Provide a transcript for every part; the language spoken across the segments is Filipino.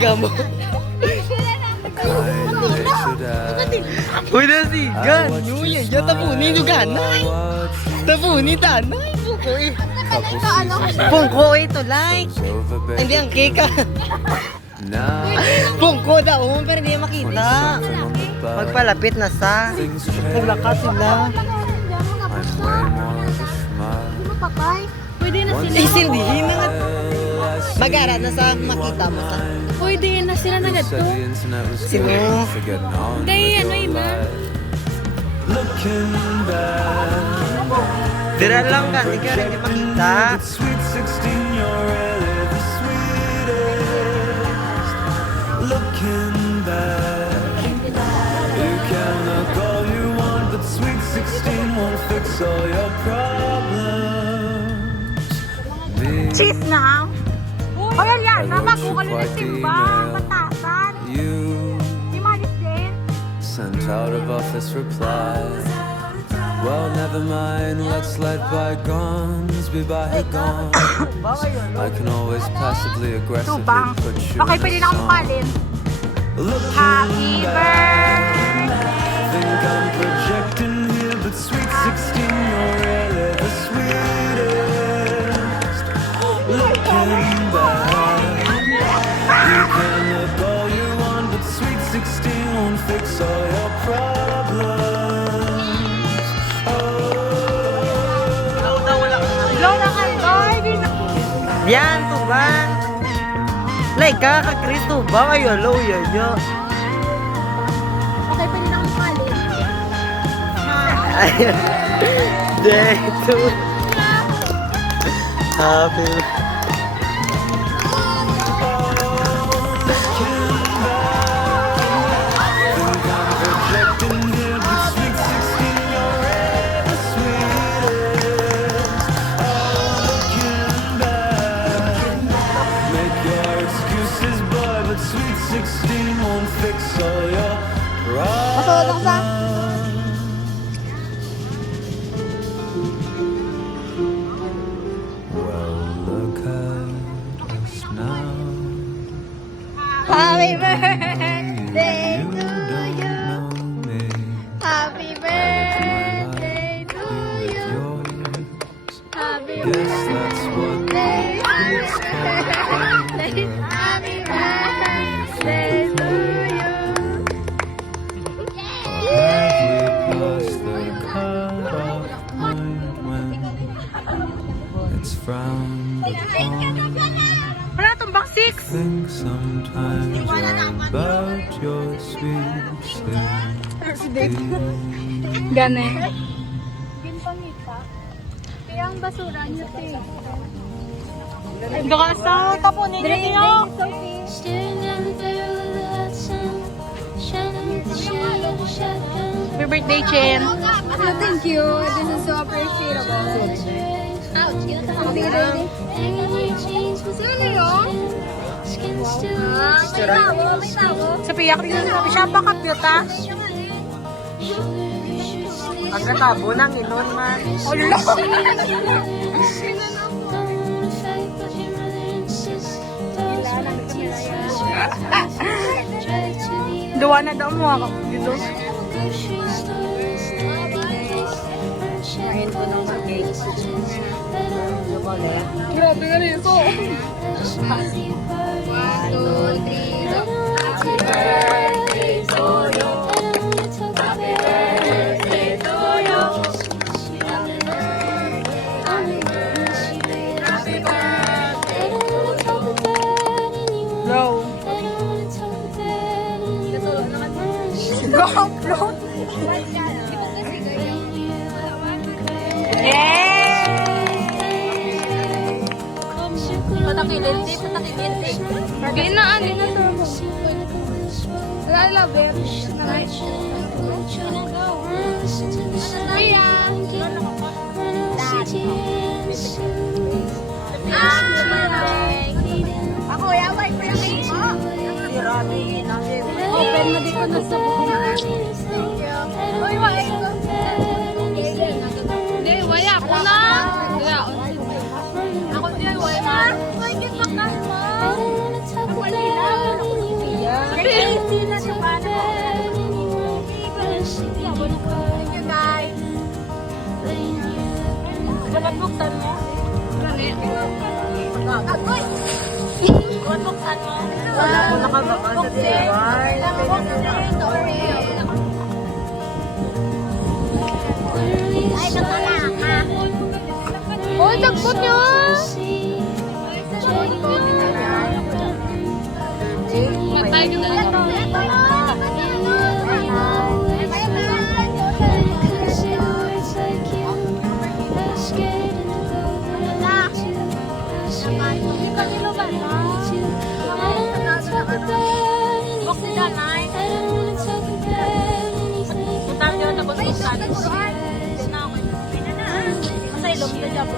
talaga mo. Uy, nasigan. Yuya, ya tapunin yung ganay. Tapunin tanay. Pungkoy. Pungko ito, like. Hindi ang cake. Pungko daw, pero hindi makita. Magpalapit na sa. Naglakas sila. Pwede na sila. Isildihin na nga. Mag-ara na sa makita mo sa. Pwede na sila na gato. Sino? Hindi, ano iba? Dira lang ka, hindi ka rin makita. Cheese na. O yan yan, nabagulo ng timbang, batasan. Imanis din. Sent out of office reply. Well, never mind, let's let bygones be bygones. I can always passively aggressively Tubang. put you Okay, in pwede a na akong song. palin. Happy birthday. Think I'm projecting here, but sweet 16, you're really the sweetest. Looking back, you can look all you want, but sweet 16 won't fix all your problems. Low na kayo, boy. Yan, tubang. Like ka, Chris, tubang. Ayo, low, yo. Okay, pwede na akong palin. Day 2. Happy. Masawad ako sa... Happy birthday to you. Happy birthday to you. Happy birthday. Happy birthday to you. It's frowned upon. Wala itong box 6. Think sometimes about your sweet sympathy. Gane. Kaya ang basura niyo, te. Doon sa tapunin niyo. Happy birthday, Chen. Thank you. This is so appreciable. Ouch. Sino yun? May tawo. Sophia, kung yun sabi siya, baka cute, ha? Ang katabo ng inon man. Olo! Duwa na daw mo ako dito. Kain ko ng cake. Grabe ka rin ko. 1, 2, 3, go. Happy birthday to you. Happy birthday to you. Happy birthday. Low. Go, float. Yay! Patakilin, di patakilin. Ginaan, di na to. Lala, Bert. Mia! Ako, yaway ko yung cake mo. Open mo dito na sa buhok. Uy, wait ko. Hindi, wala ko na. Ako di ay wala. Uy, cute ka mo. Ako lang. Thank you, guys. Dapat buksan mo. Agoy! Dapat buksan mo. Wala ko nakabaka sa tewar. Ay, nakalaka. Oh, tagbot nyo! Matay ka na lang. Utang nyo na buksan. Masay loob na dyan.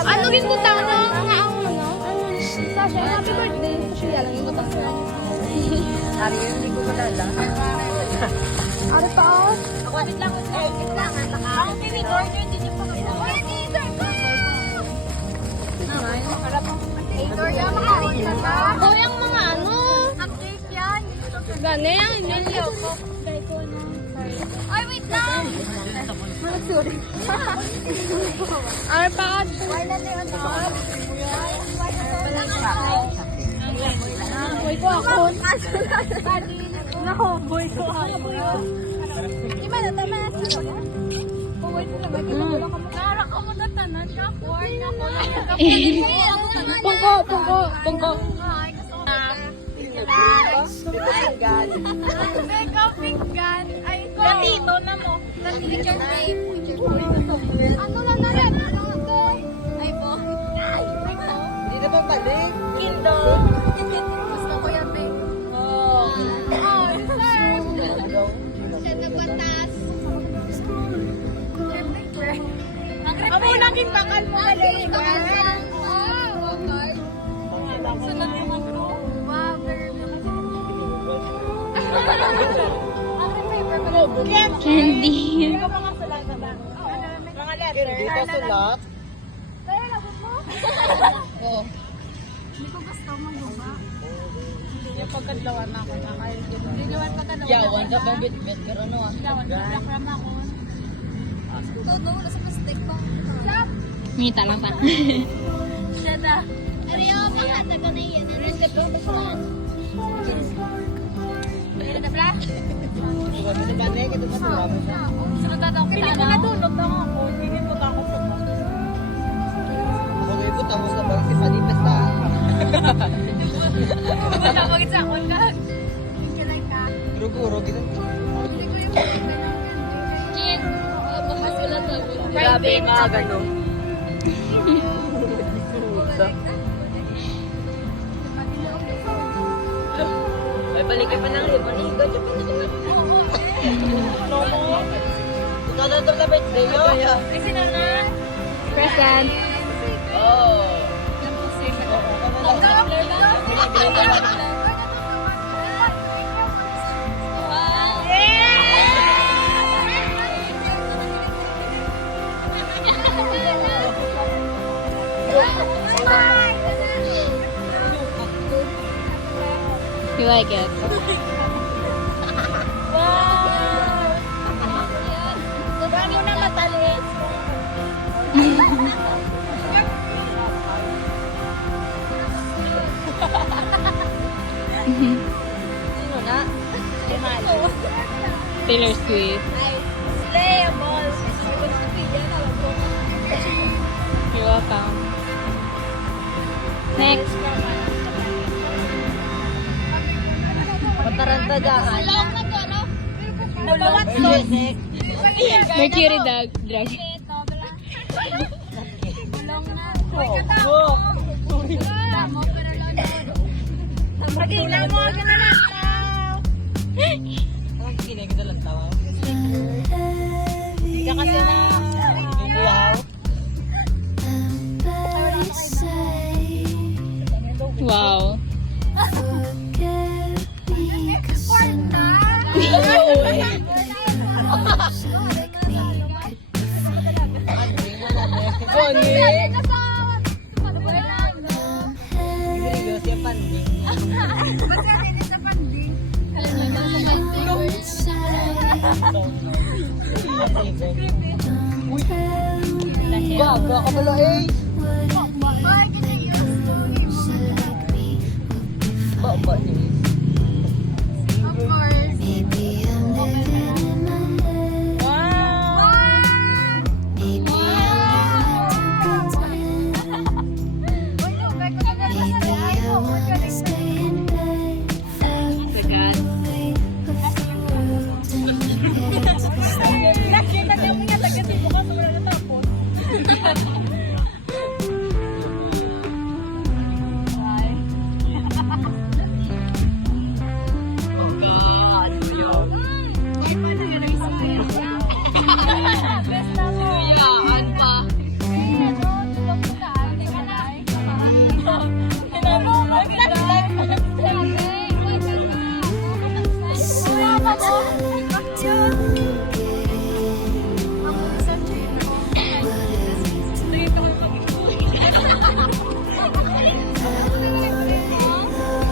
Ano rin butang na? Sasha, happy birthday. Siya lang yung butang na. Hari yun, hindi ko kalala. Ano to? Ako, wait lang. Wait lang. Ang pinigor nyo, hindi nyo pa kayo. Wait, teaser ko! Teaser yan, mga order ka. O, yung mga ano? Update yan. Gane, ang inyo ko. Ay, wait lang! Sorry. Arpad! Wala na yun. Boy ko ako. Nako, boy ko ako. Di ba na tama? Boy ko na ba? Kara ko mo tatanan ka. Boy na ko. Pungko. Pinggan. Ay, ko. Gatito na mo. Picture frame. Ano lang na rin? Ay, po. Hindi na ba balik? Kindle. Gusto ko yan, babe. Oh, sir. Siya nagbatas. Amo lang kinbakan mo ka rin. Sunod naman bro. Wow, very Candy. Mga sulat na ba? Mga letter. Hindi pa sulat. Kaya labot mo? Oo. Hindi ko gusto mag-uba. Yung pagkadlawan na ako na kayo. Hindi naman pagkadlawan. Yawan ka bang bit-bit ka rin no? Lakram ako. Todo, wala sa plastic pa. Stop! Mita lang sa. Siya na. Ariyo, baka taga na yan. Ano na pala? Sabi sa balik, ito pa sila. Sunod na daw kita. Hindi ko nadunod na ako. Hindi mo ako sa bus. Ako na ibut ako sa balik si Palipet na. Wala ko sa akon ka. Kilay ka. Guro-guro, kita. Hindi ko yung Kid, bakas wala to. Grabe nga, gano'n. Ay, balik ka pa ng ribbon. Higa, dyan pa na naman. Ikaw na ito na birthday nyo. Kasi na na. Present. Oo. You like it? Bago na matalis. Sino na? Taylor Swift. Slayable. You're welcome. Next. Pataranta dyan. Nabawat Music. Mercury Drag. Pagkila mo, gano'n lang. Ang kinig na lang tawa. Hindi ka kasi na. Iyaw. Wow. Hindi siya panding. Gaga ka pala eh. Baba eh. Of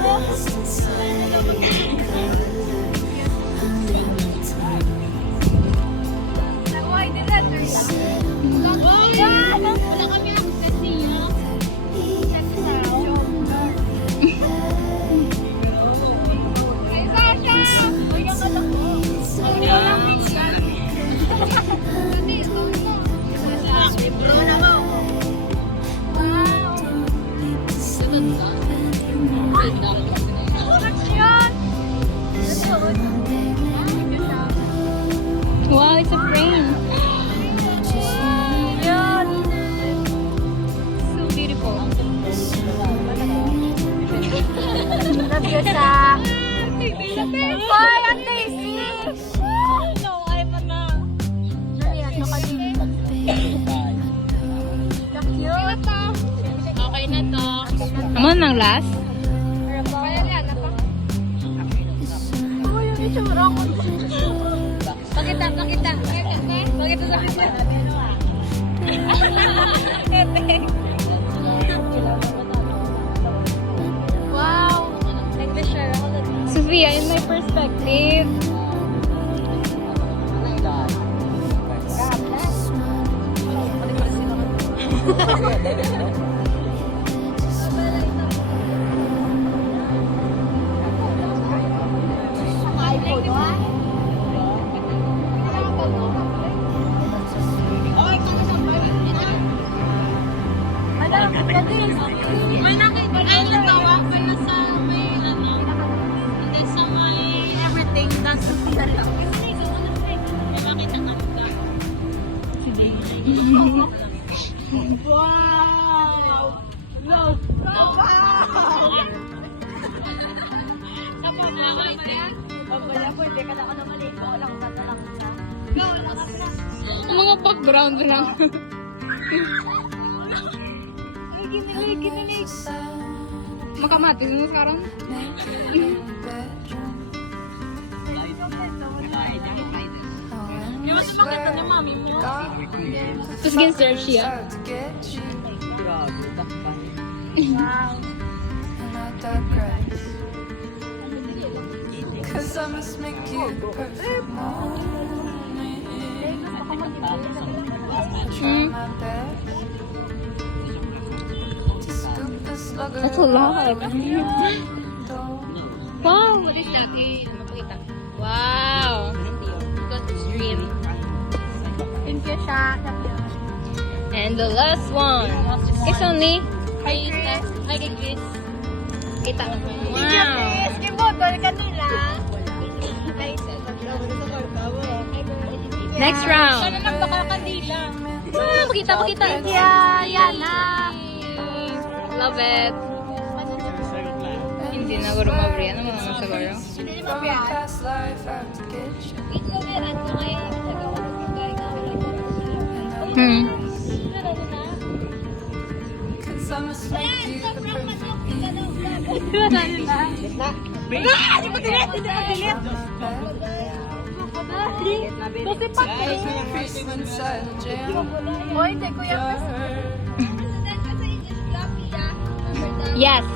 course. Wow, it's a frame. So beautiful. Nabiyasa. Hoy, ang tasty! No, I'm na. Okay na to. Ano nang last? Pakita. Pakita sa kita. Wow. Like the share. Sophia, in my perspective. May nakita. Ay, yung tawa ko na sa may ano. Hindi sa may everything. That's the fear lang. May nakita ka na. Wow! No! Wow! Sa pangaway din. Pagkala po, hindi ka na ako na maliit. Wala ko tatalak na. No, wala ka na. Mga background lang. Kinilig. Makamatis mo sekarang. Yung mas makita ni mami mo. Terus gin-search siya. Wow. Cause I must make you the perfect moment. Try my best to scoop the slugger That's a lot. Wow! What is that? Makita. Wow! Got this dream. Thank you, Sha. And the last one. Kiss only. Hi, Chris. Hi, Chris. Kita. Wow. Wow! Chris, kibotol ka nila. Next round. Sana nang baka kanila. Ah, pakita. Yeah, Yana. Love it. Hindi na guro mabri. Ano mga siguro? Hindi mo ba? past life out to get you. Ikaw din, at saka yung nagawa ko yung guy na wala ko. Cause I must make you the perfect Kasi pa. piece inside a jam. O, hindi ko yung Yes.